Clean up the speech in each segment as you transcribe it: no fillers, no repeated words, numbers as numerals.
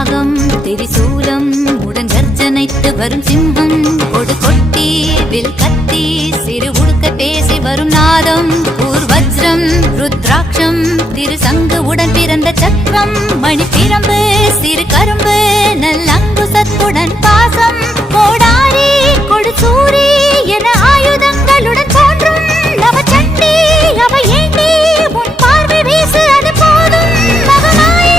நாகம் திரிசூலம் உடன் கர்ஜனைத்து வரும் சிம்மம் கொடு கொட்டி வில் கத்தி சிறு உடுக்க பேசி வரும் நாதம் பூர்வஜ்ரம் ருத்ராட்சம் திருசங்கு உடன் பிறந்த சக்கரம் மணி பிரம்பு சிறு கரும்பு நல்லங்குசத்துடன் பாசம் கோடாரி கொடு சூரி என ஆயுதங்களுடன் தோன்றும் நவச்சண்டி அவ ஏண்டி உன் பார்வை வீசு அது போதும் மகமாயே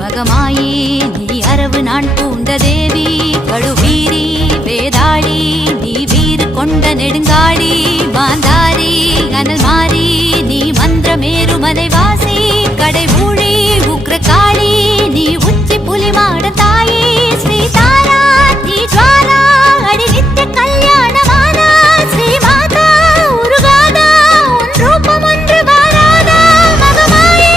மகமாயி நீ அரவு நான் பூண்ட தேவி கடுவீரி வேதாளி நீ வீறு கொண்ட நெடுங்காடி மாந்தாரி அனல் மாறி நீ மந்திரமேரு மலைவாசி கடை ஊழி உக்ர காளி நீ உச்சி புலி மாட தாயே ஸ்ரீ தாரா நீ ஜுவாலா அடி நித்திய கல்யாணமானா ஸ்ரீ மாதா உருகாதா உன் ரூபம் ஒன்று வாராதா மகமாயே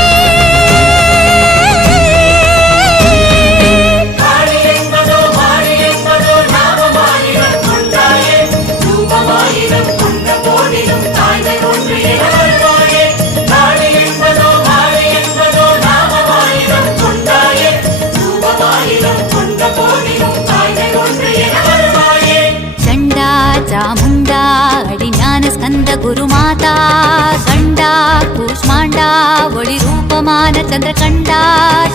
சாமுண்டா அடிஞான ஸ்கந்த குருமாதா கண்டா கூஷ்மாண்டா ஒளி ரூபமான சந்திரகண்டா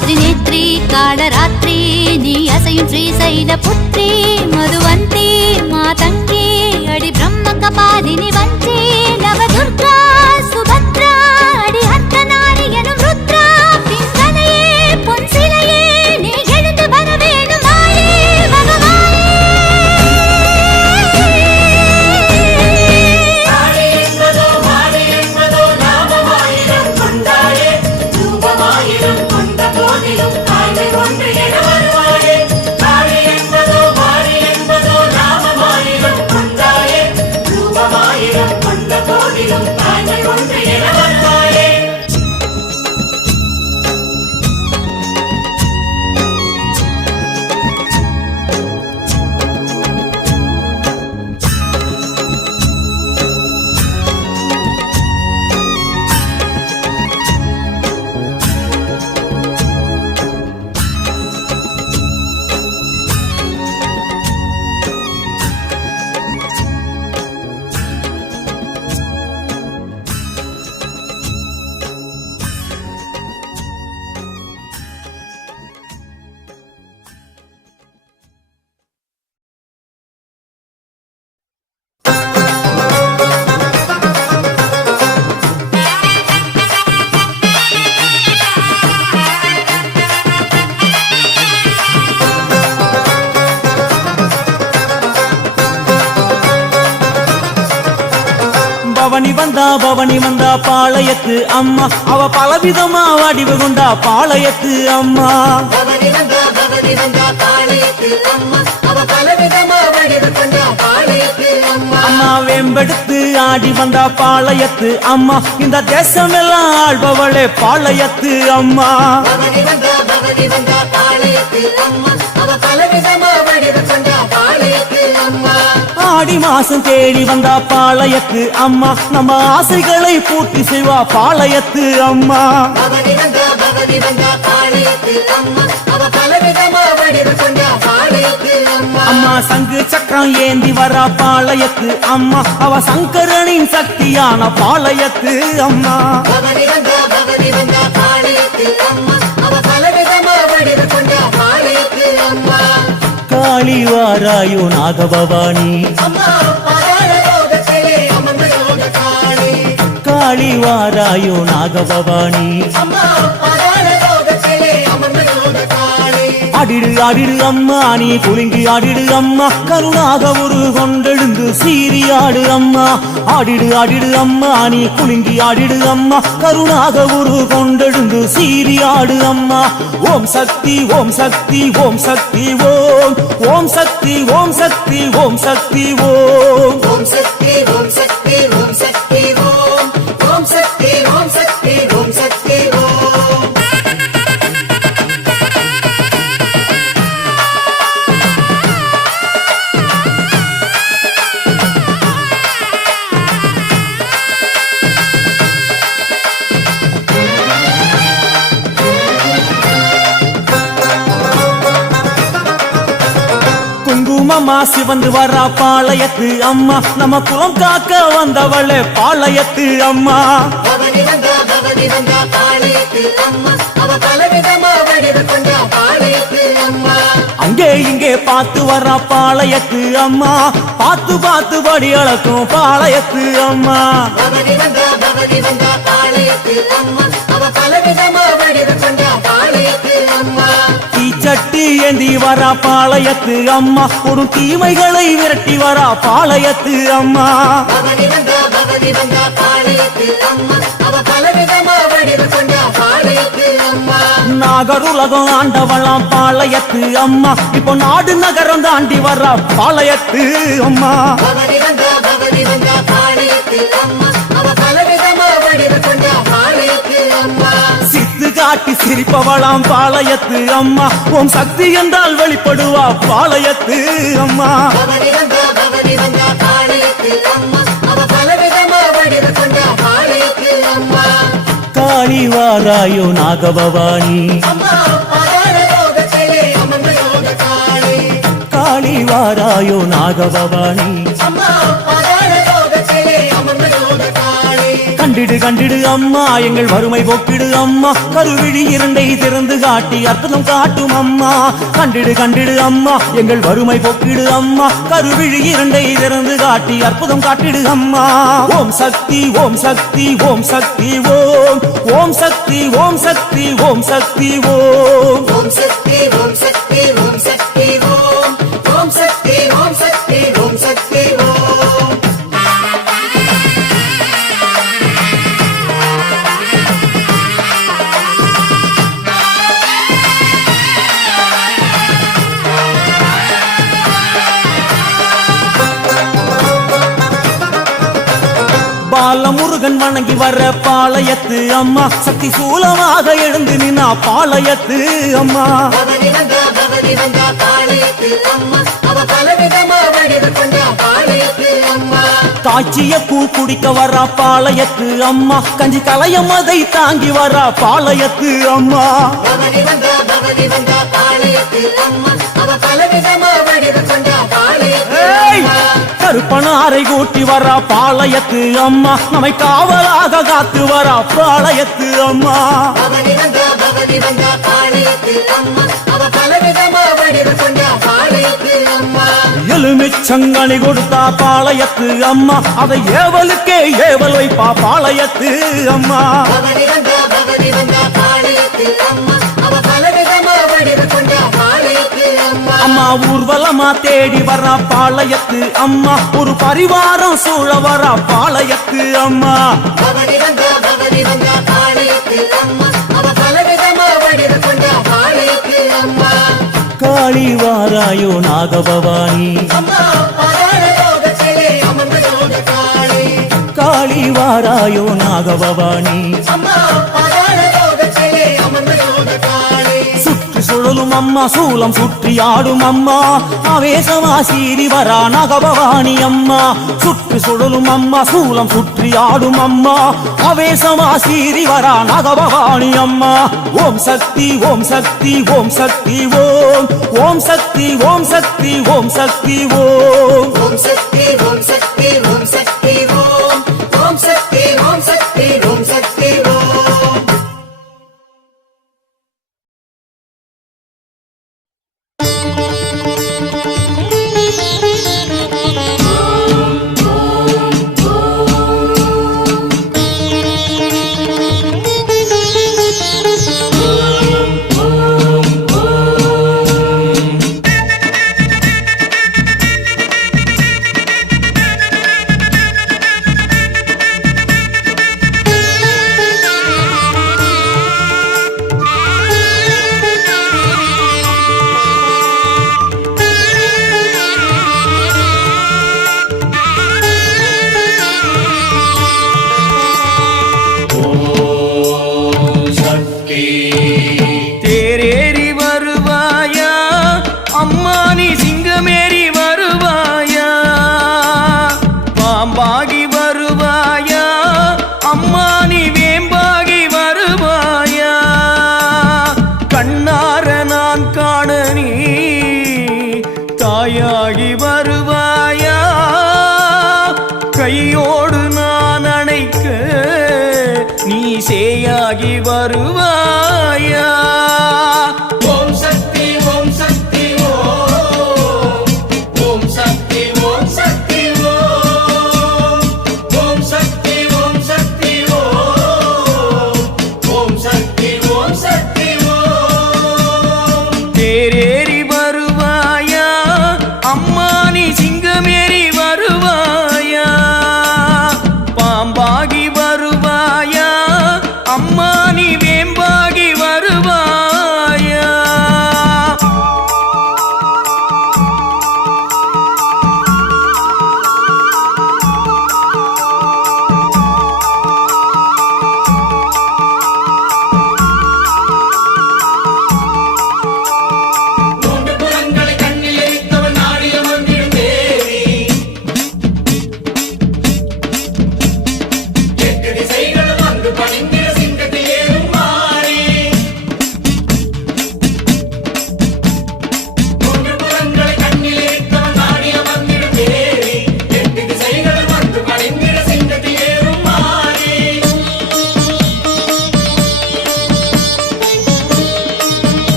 திரிநேத்ரி காளராத்ரி நீ அசையும் ஸ்ரீசைல புத்ரி மதுவந்தி மாதங்கி அடி பிரம்ம கபாலினி வஞ்சி நவதுர்கா சுபத்ரா அடி அர்த்தநாரி எனும் ருத்ரா பிங்களையே பொன் சிலையே நீ எழுந்து வர வேணும் மாயே பவனி வந்தா பாளையத்து அம்மா அவ பலவிதமா வடிவு கொண்டா பாளையத்து அம்மா அம்மா வேம்பெடுத்து ஆடி வந்தா பாளையத்து அம்மா இந்த தேசம் எல்லாம் ஆள்பவளே பாளையத்து அம்மா ஆடி மாசம் தேடி வந்தா பாளையத்து அம்மா நம்ம ஆசைகளை பூர்த்தி செய்வா பாளையத்து அம்மா அம்மா சங்கு சக்கரம் ஏந்தி வரா பாளையத்து அம்மா அவ சங்கரனின் சக்தியான பாளையத்து அம்மா காளி வாராயோ நாகபவானி காளி வாராயோ நாகபவானி ஆடிடு ஆடிடு அம்மா நீ குலுங்கி ஆடிடு அம்மா கருணாக ஒரு கொண்டெழுந்து சீறி ஆடு அம்மா ஆடிடு ஆடிடு அம்மா நீ குலுங்கி ஆடிடு அம்மா கருணாக ஒரு கொண்டெழுந்து சீறி ஆடு அம்மா ஓம் சக்தி ஓம் சக்தி ஓம் சக்தி ஓம் ஓம் சக்தி ஓம் சக்தி ஓம் சக்தி ஓம் ஓம் சக்தி ஓம் சக்தி முகமா சிவந்து வரா பாளையத்து அம்மா நம்ம குலம் காக்க வந்தவளே பாளையத்து அம்மா பவனி வந்தா பாளையத்து அம்மா அவ பலவிதமா வடிவு கொண்டா பாளையத்து அம்மா அங்கே இங்கே பார்த்து வரா பாளையத்து அம்மா பார்த்து பார்த்து படி அளக்கும் பாளையத்து அம்மா பவனி வந்தா பாளையத்து அம்மா அவ பலவிதமா வடிவு கொண்டா பாளையத்து அம்மா தீச்சட்டி ஏந்தி வரா பாளையத்து அம்மா ஒரு தீமைகளை விரட்டி வரா பாளையத்து அம்மா பவனி வந்தா பாளையத்து அம்மா அவ பலவிதமா வடிவு கொண்டா பாளையத்து அம்மா நாகருலகம் ஆண்டவளாம் பாளையத்து அம்மா இப்போ நாடு நகரம் தாண்டி வரா பாளையத்து அம்மா பவனி வந்தா பாளையத்து அம்மா அவ பலவிதமா வடிவு கொண்டா பாளையத்து அம்மா சித்து காட்டி சிரிப்பவளாம் பாளையத்து அம்மா ஓம் சக்தி என்றால் வெளிப்படுவா பாளையத்து அம்மா பவனி வந்தா பாளையத்து அம்மா அவ பலவிதமா வடிவு கொண்டா பாளையத்து அம்மா காளி வாராயோ நாகபவானி அம்மா பதார யோகத்திலே அமர்ந்த யோக காளி காளி வாராயோ நாகபவானி அம்மா பதார யோகத்திலே அமர்ந்த யோக காளி கண்டிடு கண்டிடு அம்மா எங்கள் வறுமை போக்கிடு அம்மா கருவிழி இரண்டை திறந்து காட்டி அற்புதம் காட்டும் அம்மா கண்டிடு கண்டிடு அம்மா எங்கள் வறுமை போக்கிடு அம்மா கருவிழி இரண்டை திறந்து காட்டி அற்புதம் காட்டிடு அம்மா ஓம் சக்தி ஓம் சக்தி ஓம் சக்தி ஓம் ஓம் சக்தி ஓம் சக்தி ஓம் சக்தி ஓம் ஓம் சக்தி ஓம் சக்தி ஓம் சக்தி ஓம் ஓம் சக்தி ஓம் சக்தி ஓம் சக்தி ஓம் பாலமுருகன் வணங்கி வர பாளையத்து அம்மா சக்தி சூலமாக எழுந்து நின்னா பாளையத்து அம்மா பவனி வந்தா பாளையத்து அம்மா அவ பலவிதமா வடிவு கொண்டா பாளையத்து அம்மா காய்ச்சிய பூ குடிக்க வரா பாளையத்து அம்மா கஞ்சி கலையம் அதை தாங்கி வரா பாளையத்து அம்மா பவனி வந்தா பாளையத்து அம்மா அவ பலவிதமா வடிவு கொண்டா பாளையத்து ஏய்! அம்மா கருப்பனாரை கூட்டி வரா பாளையத்து அம்மா நம்மை காவலாக காத்து வரா பாளையத்து அம்மா பவனி வந்தா பாளையத்து அம்மா அவ பலவிதமா வடிவு கொண்டா பாளையத்து அம்மா எலுமிச்சங்கனி கொடுத்தா பாளையத்து அம்மா அதை ஏவலுக்கே ஏவல் வைப்பா பாளையத்து அம்மா பவனி வந்தா பாளையத்து அம்மா அவ பலவிதமா வடிவு கொண்டா பாளையத்து அம்மா அம்மா ஊர்வலமா தேடி வரா பாளையத்து அம்மா ஒரு பரிவாரம் சூழ வரா பாளையத்து அம்மா பவனி வந்தா பாளையத்து அம்மா அவ பலவிதமா வடிவு கொண்டா பாளையத்து அம்மா காளி வாராயோ நாகபவானி அம்மா பதார யோகத்திலே அமர்ந்த யோக காளி காளி வாராயோ நாகபவானி அம்மா பதார யோகத்திலே அமர்ந்த யோக காளி சுற்றி சுழலும் அம்மா சூலம் சுற்றி ஆடும் அம்மா ஆவேசமா சீறி வரா நாகபவானி அம்மா சுற்றி சுழலும் அம்மா சூலம் சுற்றி ஆடும் அம்மா ஆவேசமா சீறி வரா நாகபவானி அம்மா ஓம் சக்தி ஓம் சக்தி ஓம் சக்தி ஓம் ஓம் சக்தி ஓம் சக்தி ஓம் சக்தி ஓம் ஓம் சக்தி ஓம் சக்தி ஓம் சக்தி ஓம் ஓம் சக்தி ஓம் சக்தி ஓம் சக்தி ஓம்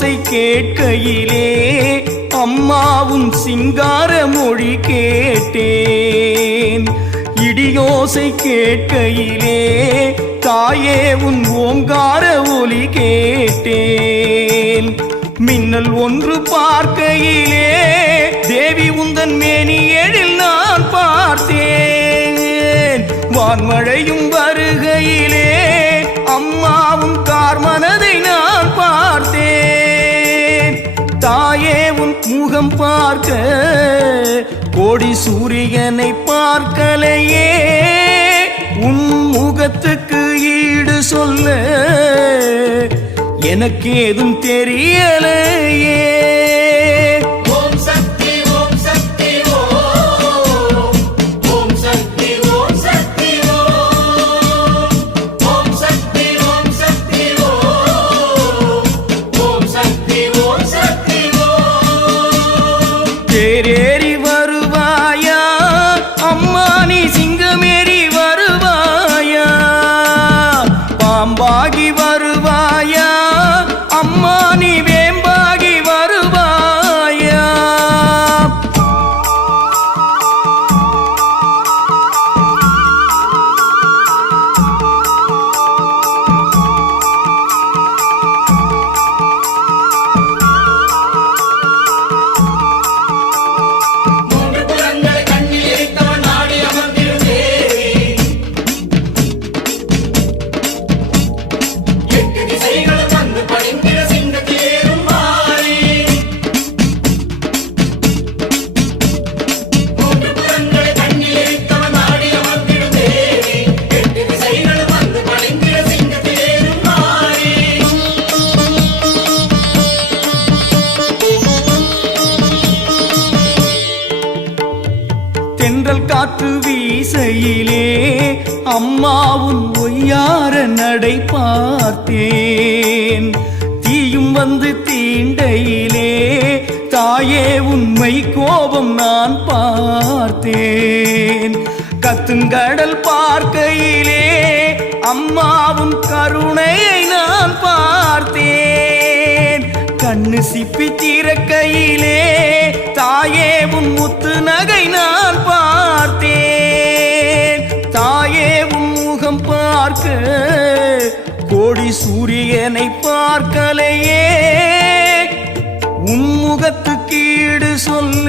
இடியோசை கேட்கையிலே அம்மாவும் சிங்கார மொழி கேட்டேன். இடியோசை கேட்கையிலே தாயே உன் ஓங்கார ஒலி கேட்டேன். மின்னல் ஒன்று பார்க்கையிலே தேவி உந்தன் மேனி எழில் நான் பார்த்தேன். வான்மழையும் வருகையிலே அம்மாவும் கார்மனதை நான் பார்த்தேன். தாயே உன் முகம் பார்க்க கோடி சூரியனை பார்க்கலையே. உன் முகத்துக்கு ஈடு சொல்ல எனக்கு ஏதும் தெரியலையே. ஓம் சக்தி ஓம் சக்தி ஓம் ஓம் சக்தி ஓம் சக்தி ஓம் ஓம் சக்தி ஓம் சக்தி ஓம் ஓம் சக்தி ஓம் சக்தி ஓம். தேரேறி வருவாயா அம்மா நீ சிங்கமேறி வருவாயா. பாம்பாகி வருவாயா அம்மா நீ வேம்பாகி வருவாயா. மூன்று புறங்களை கண்ணில் எரித்தவன் நாடி அமர்ந்திடும் தேவி. எட்டு திசைகளும் வந்து படிந்திட சிங்கத்தேரும் மாறி. மூன்று புறங்களை கண்ணில் எரித்தவன் நாடி அமர்ந்திடும் தேவி. எட்டு திசைகளும் வந்து படிந்திட சிங்கத்தேரும் மாறி. தென்றல் காற்று வீசையிலே அம்மாவும் ஒய்யார நடை பார்த்தேன். தீயும் வந்து தீண்டையிலே தாயே உண்மை கோபம் நான் பார்த்தேன். கத்துங்கடல் பார்க்கையிலே அம்மாவும் கருணையை நான் பார்த்தேன். கண்ணு சிப்பி திறக்கையிலே தாயே உன் முத்து நகை நான் பார்த்தேன். தாயே உன் முகம் பார்க்க கோடி சூரியனை பார்க்கலையே. உன் முகத்துக்கு ஈடு சொல்ல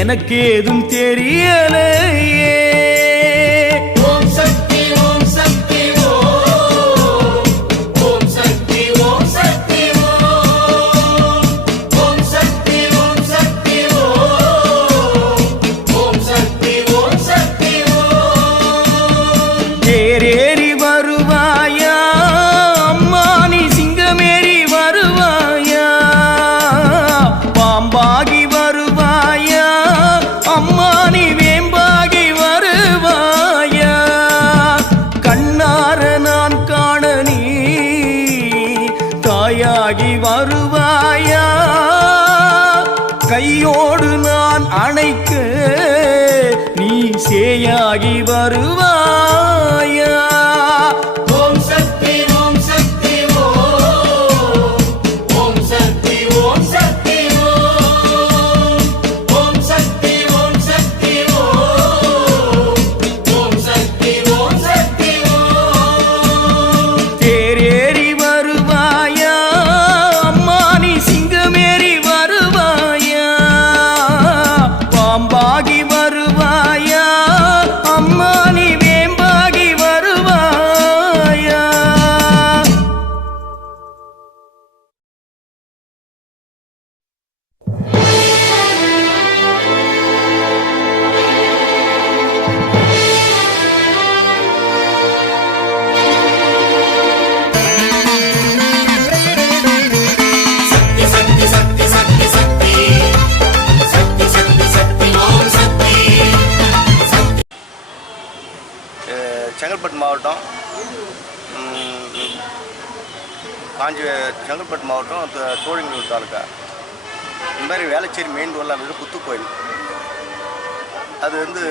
எனக்கு ஏதும் தெரியலையே. ஓம் சக்தி ஓம் சக்தி ஓம் ஓம் சக்தி ஓம் சக்தி ஓம் ஓம் சக்தி ஓம் சக்தி ஓம் ஓம் சக்தி ஓம் சக்தி ஓம். தேரேறி வருவாயா அம்மா நீ சிங்கமேறி வருவாயா. பாம்பாகி வருவாயா அம்மா நீ வேம்பாகி வருவாயா. கண்ணார நான் காண நீ தாயாகி வருவாயா. கையோடு நான் அணைக்க நீ சேயாகி வருவாயா. ஓம் சக்தி ஓம் சக்தி ஓம் ஓம் சக்தி ஓம் சக்தி ஓம் ஓம் சக்தி ஓம் சக்தி ஓம் ஓம் சக்தி ஓம் சக்தி ஓம். தேரேறி வருவாயா அம்மா நீ சிங்கமேறி வருவாயா. பாம்பாகி வருவாயா அம்மா நீ வேம்பாகி வருவாயா. சக்தி சக்தி சக்தி சக்தி சக்தி சக்தி சக்தி சக்தி ஓம் சக்தி. செங்கல்பட்டு மாவட்டம் செங்கல்பட்டு மாவட்டம் தோழிங்களூர் தாலுக்கா. இந்த மாதிரி வேளச்சேரி மெயின் ரோடில் வந்து புத்து கோயில், அது வந்து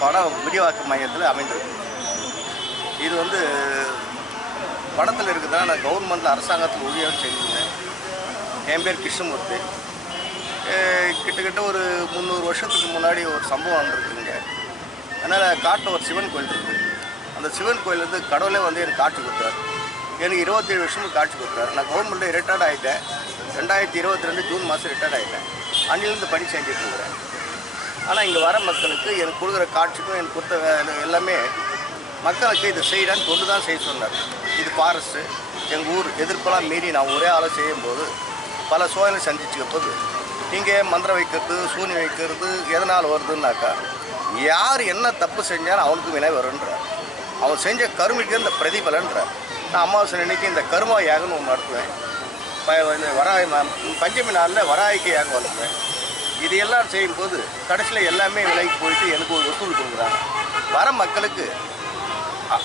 பணம் விரிவாக்க மையத்தில் அமைந்திருக்கு. இது வந்து படத்தில் இருக்குதுன்னா நான் கவர்மெண்ட்டில் அரசாங்கத்தில் ஊழியர் செஞ்சுருந்தேன். என் பேர் கிருஷ்ணமூர்த்தி. கிட்டத்தட்ட ஒரு 300 வருஷத்துக்கு முன்னாடி ஒரு சம்பவம் வந்துருக்குங்க. அதனால் காட்டில் ஒரு சிவன் கோயில் இருக்குது. அந்த சிவன் கோயிலேருந்து கடவுளே வந்து எனக்கு காட்சி கொடுத்தாரு. எனக்கு 27 வருஷமும் காட்சி கொடுத்தாரு. நான் கவர்மெண்ட்டில் ரிட்டையர்ட் ஆகிட்டேன். 2022 ஜூன் மாதம் ரிட்டையர்ட் ஆகிட்டேன். அன்னிலேருந்து பணி செஞ்சுட்டு இருக்கிறேன். ஆனால் இங்கே வர மக்களுக்கு எனக்கு கொடுக்குற காட்சிக்கும் எனக்கு கொடுத்த எல்லாமே மக்களுக்கு இது செய்யறான்னு கொண்டு தான் செய்ய சொன்னார். இது ஃபாரஸ்ட்டு எங்கள் ஊர் எதிர்ப்பெல்லாம் மீறி நான் ஒரே ஆளை செய்யும்போது பல சோதனை சந்திச்சுக்க போது இங்கே மந்திரம் வைக்கிறது, சூனி வைக்கிறது எதனால் வருதுன்னாக்கா யார் என்ன தப்பு செஞ்சாலும் அவனுக்கு வினை வருன்றார். அவன் செஞ்ச கருமைக்கு இந்த பிரதிபலன்றார். நான் அமாவாசை அன்னைக்கு இந்த கருமா யாகம்னு ஒன்று நடத்துவேன். வராய் பஞ்சமி நாளில் வராய்க்கு யாகம் வளர்த்துவேன். இது எல்லாம் செய்யும்போது கடைசியில் எல்லாமே விலைக்கு போயிட்டு எனக்கு ஒரு வசூல் கொடுக்குறாங்க. வர மக்களுக்கு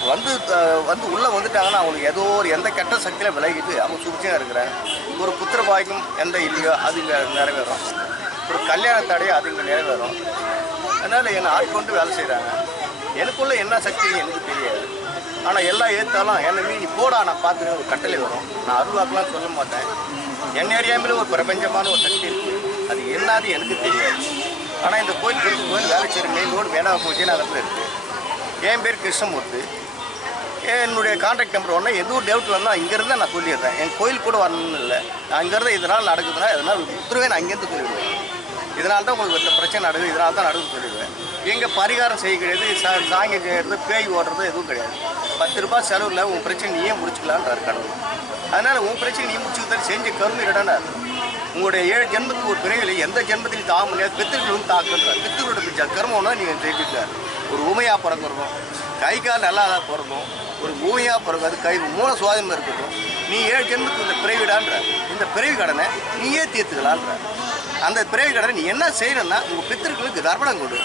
வந்து உள்ளே வந்துட்டாங்கன்னா அவங்களுக்கு ஏதோ ஒரு எந்த கெட்ட சக்தியில் விலகிட்டு அவங்க சுபிச்சையாக இருக்கிறாங்க. ஒரு புத்திர பாக்கியம் எந்த இல்லையோ அது இங்கே நிறைவேறும். ஒரு கல்யாண தடையோ அது இங்கே நிறைவேறும். அதனால் என்னை ஆட்கொண்டு வேலை செய்கிறாங்க. எனக்குள்ளே என்ன சக்தின்னு எனக்கு தெரியாது. ஆனால் எல்லாம் ஏற்றாலும் என்னை நீ போடா நான் பார்த்துக்க ஒரு கட்டளை வரும். நான் அருள்வாக்கெலாம் சொல்ல மாட்டேன். என் ஏரியாமில் ஒரு பிரபஞ்சமான ஒரு சக்தி இருக்குது. அது என்னது எனக்கு தெரியாது. ஆனால் இந்த கோயில் வேலை செய்கிற மெயின் ரோடு வேணாம் விஜயநகரத்தில் இருக்குது. என் பேர் கிருஷ்ணமூர்த்தி. என்னுடைய கான்டாக்ட் நம்பர் ஒன்று எதுவும் டவுட் வந்தால் இங்கேருந்து நான் சொல்லிடுறேன். என் கோயில் கூட வரணும்னு இல்லை. நான் இங்கேருந்து இதனால் நடக்குதுன்னா இதனால் உத்தரவே நான் இங்கேருந்து சொல்லிடுவேன். இதனால தான் உங்களுக்கு இந்த பிரச்சனை நடக்குது, இதனால தான் நடக்குது சொல்லிடுவேன். எங்கே பரிகாரம் செய்ய கிடையாது, சாங்கியம் செய்கிறது, பேய் ஓடுறது எதுவும் கிடையாது. 10 ரூபாய் செலவில் உன் பிரச்சனை நீயே முடிச்சுக்கலான்றார் கடவுள். அதனால் உன் பிரச்சனை நீ முடிச்சுக்கிட்டாலும் செஞ்ச கருமை இடனா உங்களுடைய 7 ஜென்மத்துக்கு ஒரு பிறகு எந்த ஜென்மத்திலையும் தாக்க முடியாது. பித்திருக்கள் வந்து தாக்குன்றார். பித்திரோட பிச்சை கர்மம்னா நீங்கள் ஜெயிச்சிருக்கார். ஒரு ஊமையாக பிறந்துருக்கும், கை கால் நல்லா பிறக்கும். ஒரு ஊமையாக பிறகு அது கை மூல சுவாதமாக இருக்கட்டும். நீ 7 ஜென்மத்துக்கு இந்த பிறவிடான்ற இந்த பிறவி கடனை நீயே தீர்த்துக்கலான்ற. அந்த பிறவி கடனை நீ என்ன செய்யணும்னா உங்கள் பித்திருக்களுக்கு தர்ப்பணம் கொடு,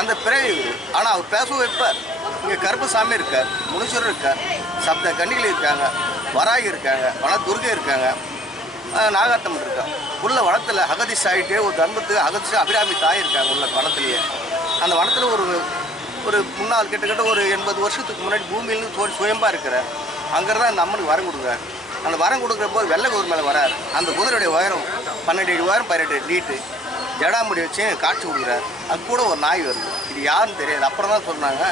அந்த பிறவி விடு. ஆனால் அவர் பேச வைப்பார். இங்கே கருப்பசாமி இருக்கார், முனீஸ்வரர் இருக்கார், சப்த கன்னிகள் இருக்காங்க, வராகி இருக்காங்க, வனதுர்கை இருக்காங்க, நாகாத்தம்மன் இருக்கா. உள்ள வனத்தில் அகதிஸ் ஆகிட்டே ஒரு தர்மத்துக்கு அகதிஸ் அபிராமி தாய் இருக்காங்க உள்ள வனத்துலேயே. அந்த வனத்தில் ஒரு முன்னாள் கிட்டத்தட்ட ஒரு 80 வருஷத்துக்கு முன்னாடி பூமியிலேருந்து சுயம்பாக இருக்கிறார். அங்கேருந்து அந்த அம்மனுக்கு வரம் கொடுக்குறாரு. அந்த வரம் கொடுக்குற போது வெள்ளை குதிரை மேலே வராரு. அந்த குதிரையுடைய உயரம் 12 அடி உயரம், 18 அடி நீட்டு, ஜடாமுடி வச்சு காட்சி கொடுக்குறாரு. அது கூட ஒரு நாய் வருது. இது யாருன்னு தெரியாது. அப்புறம் தான் சொன்னாங்க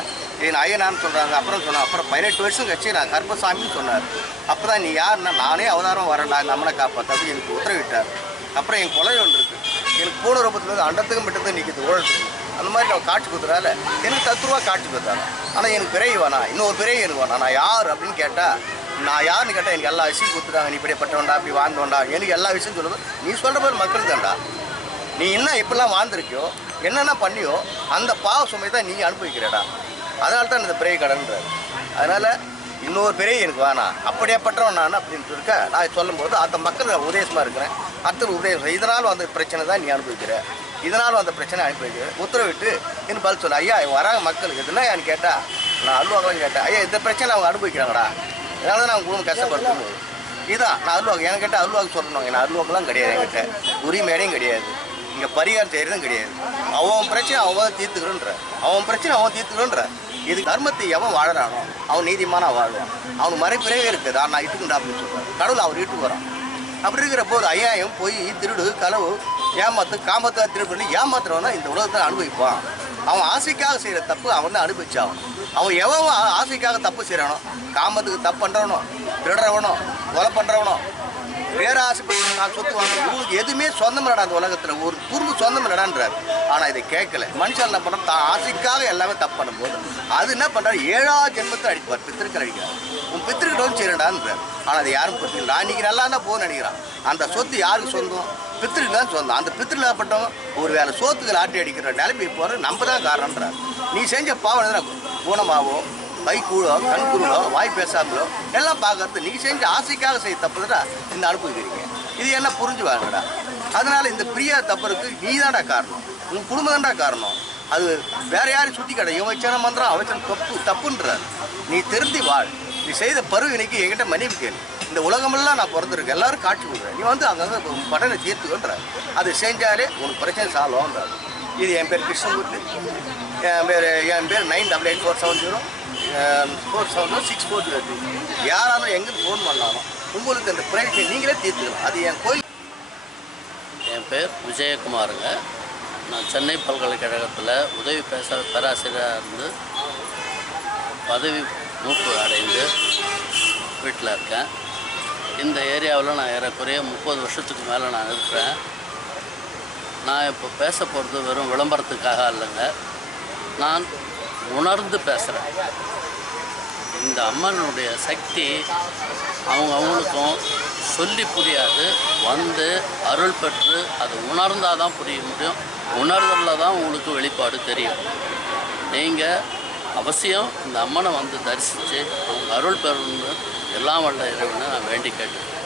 என் ஐயனான்னு சொல்கிறாங்க. அப்புறம் சொன்னாங்க. அப்புறம் 18 வருஷம் கழிச்சு நான் கருப்பசாமின்னு சொன்னார். அப்போ தான் நீ யாருன்னா நானே அவதாரம் வரேன்டா நம்மளை காப்பாற்ற அப்படி எனக்கு உத்தரவிட்டார். அப்புறம் என் குழந்தை ஒன்று இருக்குது. எனக்கு பூன ரூபத்தில் அண்டத்துக்கும் மட்டும்தான் நிற்கிது ஓடுறதுக்கு. அந்த மாதிரி நான் காட்சி கொடுத்துறால எனக்கு 10 ரூபா காட்சி கொடுத்தாங்க. ஆனால் எனக்கு பிறகு வேணாம், இன்னொரு பிறகு எனக்கு வேணாம். நான் யார் அப்படின்னு கேட்டால் நான் யாருன்னு கேட்டால் எனக்கு எல்லா விஷயம் கொடுத்துட்டாங்க. நீ இப்படிப்பட்டவன்டா, அப்படி வாழ்ந்தோண்டா, எனக்கு எல்லா விஷயம் சொல்லுது. நீ சொல்கிற போது மக்கள் தான்டா. நீ என்ன எப்படிலாம் வாழ்ந்துருக்கியோ என்னென்ன பண்ணியோ அந்த பாவ சுமை தான் நீங்கள் அனுபவிக்கிறடா. அதனால தான் இந்த பிறகு கடன்றார். அதனால் இன்னொரு பிறகு எனக்கு வேணாம், அப்படியேப்பட்டவன் நான் அப்படின்னு இருக்க நான் சொல்லும்போது அந்த மக்கள் உபதேசமாக இருக்கிறேன். அடுத்த உபதேசம் இதனால் வந்த பிரச்சனை தான் நீ அனுபவிக்கிற, இதனால் வந்த பிரச்சனை அனுபவிக்கிற உத்தரவிட்டு எனக்கு பதில் சொல்ல. ஐயா வராங்க மக்களுக்கு இதெல்லாம் ஏன்னு கேட்டால் நான் அல்வாக்கெல்லாம் கேட்டேன். ஐயா இந்த பிரச்சனை அவங்க அனுபவிக்கிறாங்கடா, இதனால தான் நான் குடும்பம் கஷ்டப்படுத்தும். இதுதான் நான் அல்வாக்கு எனக்கு கேட்டால் அல்வாக்கு சொல்லணும். ஏன்னா அல்வாக்கெல்லாம் கிடையாது, என்கிட்ட உரிமையும் கிடையாது, இங்கே பரிகாரம் செய்கிறதும் கிடையாது. அவன் பிரச்சனை அவன் தீர்த்துக்கிறன்ற, அவன் பிரச்சனை அவன் தீர்த்துக்கிறன்ற. இது தர்மத்தை எவன் வாழறானோ அவன் நீதிமானா வாழ்வான். அவனுக்கு மறைப்பிறவே இருக்குது. நான் இட்டுக்குண்டா அப்படின்னு சொல்கிறான். கடவுள் அவர் இட்டு வரான். அப்படி இருக்கிற போது ஐயாயம் போய் திருடு களவு ஏமாத்து காமத்தாக திருடு பண்ணி ஏமாத்துறவனா இந்த உலகத்தில் அனுபவிப்பான். அவன் ஆசைக்காக செய்கிற தப்பு அவன் தான் அனுபவிச்சாகணும். அவன் எவன் ஆசைக்காக தப்பு செய்கிறானோ, காமத்துக்கு தப்பு பண்ணுறவனோ, திருடுறவனோ, கொலை பண்ணுறவனோ, பேராசைப்பட்டு நான் சொத்து வாங்க இவங்களுக்கு எதுவுமே சொந்தம் இல்லடா. அந்த உலகத்தில் ஒரு துரும்பு சொந்தம் இல்லடான்றார். ஆனால் இதை கேட்கல. மனுஷன் என்ன பண்ணுறோம், தான் ஆசைக்காக எல்லாமே தப்பு பண்ணும்போது அது என்ன பண்ணுறாரு, 7ஆம் ஜென்மத்தை அடிப்பார், பித்திருக்கள் அடிக்கிறார். உன் பித்திருக்கிட்ட வந்து செய்யறான்றார். ஆனால் அது யாரும் பற்றிಇಲ್ಲ. நான் இன்றைக்கி நல்லா இருந்தால் போகணும்னு நினைக்கிறான். அந்த சொத்து யாருக்கு சொந்தம், பித்திருக்கு தான் சொந்தம். அந்த பித்திருக்கப்பட்டவங்க ஒரு வேலை சோத்துக்கள் ஆட்டி அடிக்கிற நிலைமை போகிற நம்ம தான் காரணன்றார். நீ செஞ்ச பாவம் ஊனமாவோ, கை கூடோ, கண் குருடோ, வாய் பேசாமலோ எல்லாம் பார்க்கறது நீங்கள் செஞ்ச ஆசைக்காக செய்ய தப்புதுடா இந்த அனுபவிக்கிறீங்க. இது என்ன புரிஞ்சு வாங்கடா. அதனால் இந்த பிரியா தப்பருக்கு நீ தான்டா காரணம், உன் குடும்பம் தான்டா காரணம். அது வேற யாரும் சுற்றி கடை இவன் வச்சான மந்திரம் அவன் தப்புன்றார். நீ திருந்தி வாழ். நீ செய்த பருவினைக்கு என்கிட்ட மன்னிப்பு கேளு. இந்த உலகமெல்லாம் நான் பிறந்திருக்கேன், எல்லாரும் காட்சி கொடுக்குறேன். நீ வந்து அங்கங்கே படனை தீர்த்துக்கன்ற. அது செஞ்சாலே உனக்கு பிரச்சனை சால்வான்றார். இது என் பேர் கிருஷ்ணமூர்த்தி. என் பேர் 988470 4764 யாராலும் எங்கே ஃபோன் பண்ணாலும் உங்களுக்கு அந்த பிரச்சனை நீங்களே தீர்த்துக்கலாம். அது என் கோயில். என் பேர் விஜயகுமாருங்க. நான் சென்னை பல்கலைக்கழகத்தில் உதவி பேராசிரியராக இருந்து பதவி மூப்பு அடைந்து வீட்டில் இருக்கேன். இந்த ஏரியாவில் நான் ஏறக்குறைய 30 வருஷத்துக்கு மேலே நான் இருக்கிறேன். நான் இப்போ பேச போகிறது வெறும் விளம்பரத்துக்காக இல்லைங்க, நான் உணர்ந்து பேசுகிறேன். இந்த அம்மனுடைய சக்தி அவங்களுக்கும் சொல்லி புரியாது, வந்து அருள் பெற்று அது உணர்ந்தால் தான் புரிய முடியும். உணர்தலில் தான் உங்களுக்கு வெளிப்பாடு தெரியும். நீங்கள் அவசியம் இந்த அம்மனை வந்து தரிசித்து அவங்க அருள் பெறணும்னு எல்லாம் வல்ல இறைவனை நான் வேண்டி கேட்டுக்கிறேன்.